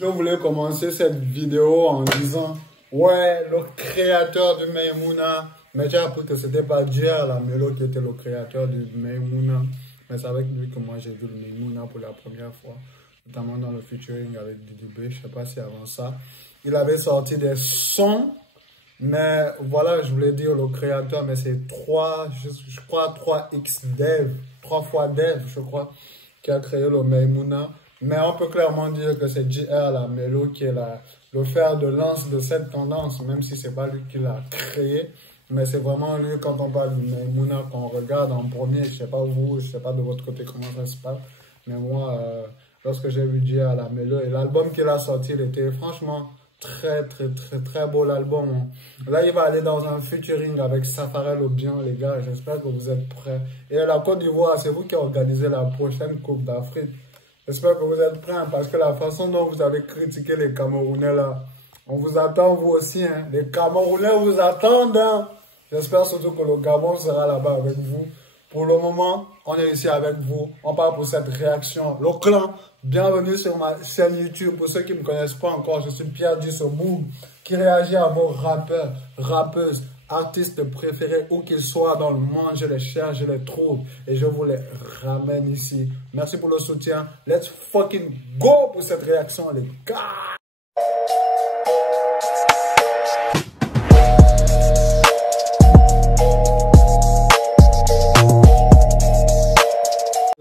Je voulais commencer cette vidéo en disant, ouais, le créateur du Maimouna, mais j'ai appris que c'était pas Jer la Melo qui était le créateur du Maimouna, mais c'est avec lui que moi j'ai vu le Maimouna pour la première fois, notamment dans le featuring avec Didi B, je sais pas si avant ça, il avait sorti des sons, mais voilà, je voulais dire le créateur, mais c'est je crois 3x Dev, 3 fois Dev, je crois, qui a créé le Maimouna. Mais on peut clairement dire que c'est JR la Melo qui est le fer de lance de cette tendance, même si c'est pas lui qui l'a créé. Mais c'est vraiment lui, quand on parle du Maimouna, qu'on regarde en premier. Je sais pas vous, je sais pas de votre côté comment ça se passe. Mais moi, lorsque j'ai vu JR la Melo et l'album qu'il a sorti, il était franchement très beau l'album. Là, il va aller dans un featuring avec Safarel Obian, les gars. J'espère que vous êtes prêts. Et la Côte d'Ivoire, c'est vous qui organisez la prochaine Coupe d'Afrique. J'espère que vous êtes prêts, hein, parce que la façon dont vous avez critiqué les Camerounais là, on vous attend vous aussi. Hein. Les Camerounais vous attendent. Hein. J'espère surtout que le Gabon sera là-bas avec vous. Pour le moment, on est ici avec vous. On part pour cette réaction. Le clan, bienvenue sur ma chaîne YouTube. Pour ceux qui ne me connaissent pas encore, je suis Pierre Dissoboum, qui réagit à vos rappeurs, rappeuses, artistes préférés, où qu'ils soient dans le monde, je les cherche, je les trouve et je vous les ramène ici. Merci pour le soutien. Let's fucking go pour cette réaction, les gars.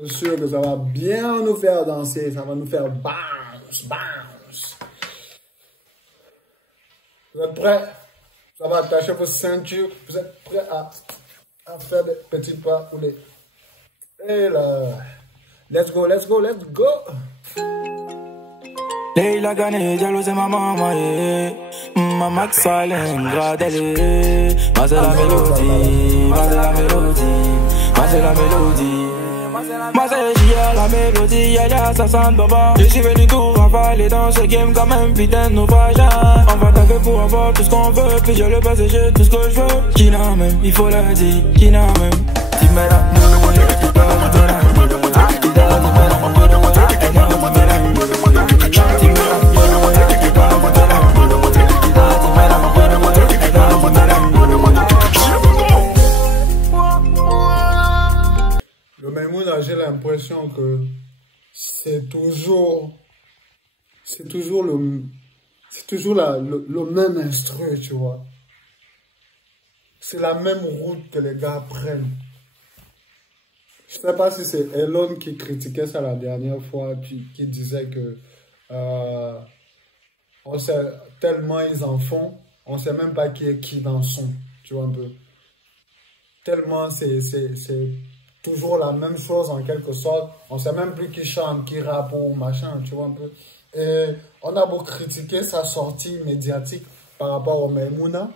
Je suis sûr que ça va bien nous faire danser, ça va nous faire bounce, bounce. Vous êtes prêts? Ça va attacher vos ceintures. Vous êtes prêts à faire des petits pas ou les... Et là... Let's go, let's go, let's go! Leila Gane, jalouse maman, maman silent, gradelle, ma c'est la mélodie, ma c'est la mélodie, ma c'est la mélodie. Moi c'est JR la mélodie, y'a ça sent baba. Je suis venu tout ravaler dans ce game comme un putain de naufrage. On va taper pour avoir tout ce qu'on veut, puis je le passe et j'ai tout ce que je veux. Qui n'a même, il faut le dire, qui n'a même. J'ai l'impression que c'est toujours le même instru, tu vois. C'est la même route que les gars prennent. Je sais pas si c'est Elon qui critiquait ça la dernière fois, puis qui disait que on sait tellement ils en font, on sait même pas qui est qui dans le son, tu vois un peu. Tellement c'est toujours la même chose en quelque sorte. On sait même plus qui chante, qui rappe ou machin, tu vois un peu. Et on a beau critiquer sa sortie médiatique par rapport au Maimouna,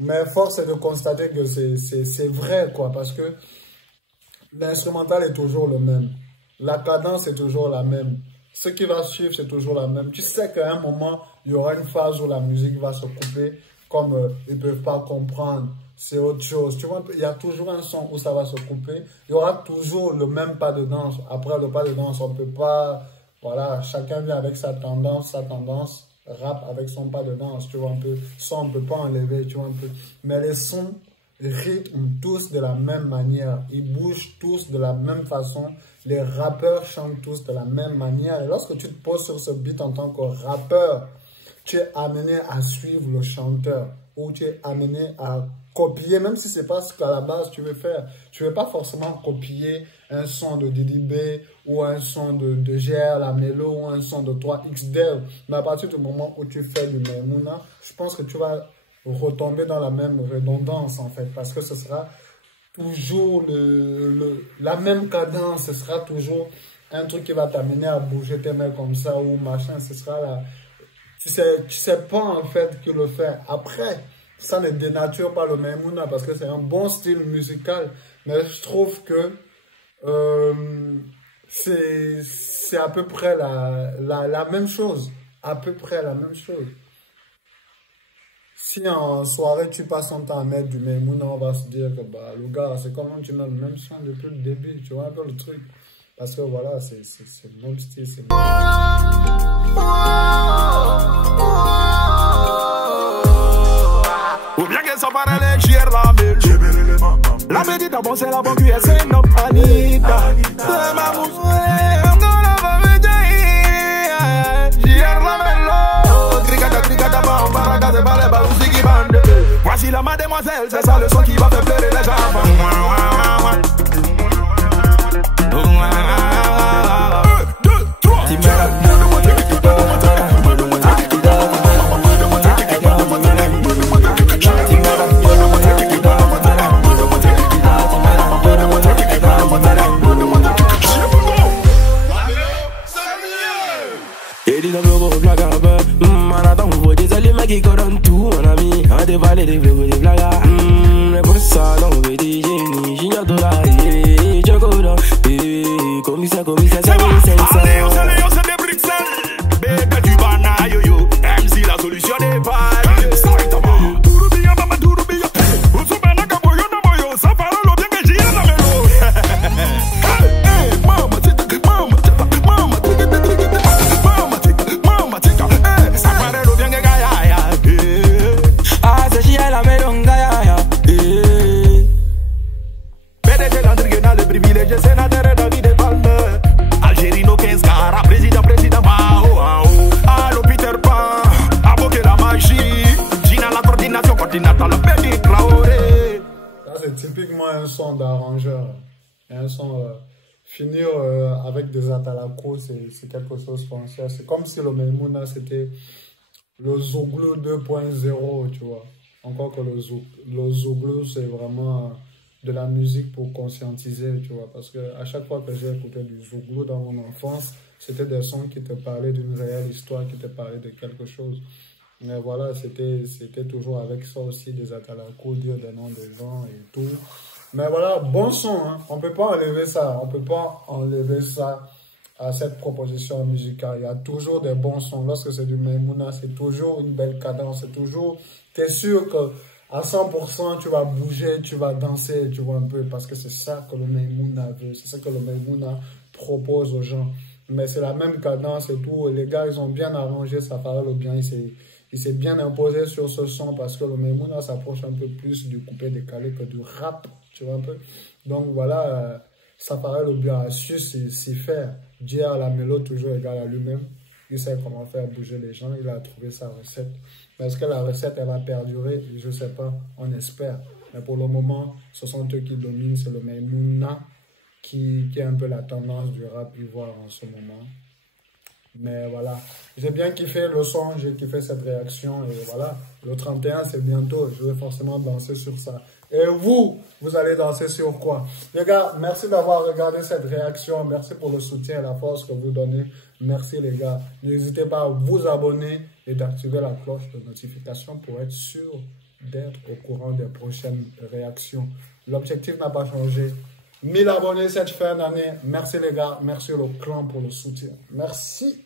mais force est de constater que c'est vrai, quoi, parce que l'instrumental est toujours le même. La cadence est toujours la même. Ce qui va suivre, c'est toujours la même. Tu sais qu'à un moment, il y aura une phase où la musique va se couper, comme ils ne peuvent pas comprendre. C'est autre chose. Tu vois, il y a toujours un son où ça va se couper. Il y aura toujours le même pas de danse. Après le pas de danse, on ne peut pas... Voilà, chacun vient avec sa tendance rap avec son pas de danse, tu vois un peu. Ça, on ne peut pas enlever, tu vois un peu. Mais les sons rythment tous de la même manière. Ils bougent tous de la même façon. Les rappeurs chantent tous de la même manière. Et lorsque tu te poses sur ce beat en tant que rappeur, tu es amené à suivre le chanteur. Ou tu es amené à copier, même si c'est pas ce qu'à la base tu veux faire. Tu veux pas forcément copier un son de Didi B ou un son de JR la Melo ou un son de 3x Dev. Mais à partir du moment où tu fais du Maimouna, je pense que tu vas retomber dans la même redondance en fait, parce que ce sera toujours la même cadence, ce sera toujours un truc qui va t'amener à bouger tes mains comme ça ou machin, ce sera là. Tu sais pas en fait qui le fait. Après, ça ne dénature pas le Maimouna parce que c'est un bon style musical. Mais je trouve que c'est à peu près la même chose. À peu près la même chose. Si en soirée tu passes ton temps à mettre du Maimouna, on va se dire que bah, le gars, c'est comment tu mets le même son depuis le début. Tu vois un peu le truc. Parce que voilà, c'est le même style. ça va réléger la mélodie. La médite d'abord c'est la bonne cuillère, c'est notre Anita. C'est ma mousse, encore la famille. Gère la mélodie. Cricata, bambara, c'est pas les balousis qui bandent. Voici la mademoiselle, c'est ça le son qui va faire pleurer les enfants. 1, 2, 3. Et dis d'abord au blague un peu. Attends, vous voyez des aliments qui corront tout, mon ami. Un dévalé des vlogs, des blagues. Mais pour ça, non, vous voyez des génies. J'ignore tout là, Chocolat. Commissaire, c'est des Bruxelles. Bébé du bana, yo yo. MC, la solution n'est pas. Sénateur David Palme, Algérino 15 Gara, président Mao, allo Peter Pan, avocat la magie, Gina la coordination, coordinateur le petit Traoré. Ça c'est typiquement un son d'arrangeur, un son finir avec des atalakos, c'est quelque chose de français. C'est comme si le Maimouna c'était le Zouglou 2.0, tu vois. Encore que le Zouglou c'est vraiment de la musique pour conscientiser, tu vois, parce que à chaque fois que j'ai écouté du Zouglou dans mon enfance, c'était des sons qui te parlaient d'une réelle histoire, qui te parlaient de quelque chose. Mais voilà, c'était toujours avec ça aussi, des atalakos, dire des noms des gens et tout. Mais voilà, bon son, hein. On peut pas enlever ça, on peut pas enlever ça à cette proposition musicale. Il y a toujours des bons sons. Lorsque c'est du Maimouna, c'est toujours une belle cadence, c'est toujours, t'es sûr que à 100%, tu vas bouger, tu vas danser, tu vois un peu, parce que c'est ça que le Maimouna veut, c'est ça que le Maimouna propose aux gens. Mais c'est la même cadence et tout. Les gars, ils ont bien arrangé sa parole bien, il s'est bien imposé sur ce son parce que le Maimouna s'approche un peu plus du coupé décalé que du rap, tu vois un peu. Donc voilà, sa parole bien a su s'y faire. Dieu à la mélodie toujours égal à lui-même. Il sait comment faire bouger les gens, il a trouvé sa recette. Mais est-ce que la recette, elle va perdurer? Je ne sais pas, on espère. Mais pour le moment, ce sont eux qui dominent, c'est le Maimouna qui est un peu la tendance du rap ivoire en ce moment. Mais voilà, j'ai bien kiffé le son, j'ai kiffé cette réaction et voilà, le 31 c'est bientôt, je vais forcément danser sur ça. Et vous allez danser sur quoi? Les gars, merci d'avoir regardé cette réaction, merci pour le soutien et la force que vous donnez. Merci les gars, n'hésitez pas à vous abonner et d'activer la cloche de notification pour être sûr d'être au courant des prochaines réactions. L'objectif n'a pas changé. 1000 abonnés cette fin d'année. Merci les gars, merci le clan pour le soutien. Merci.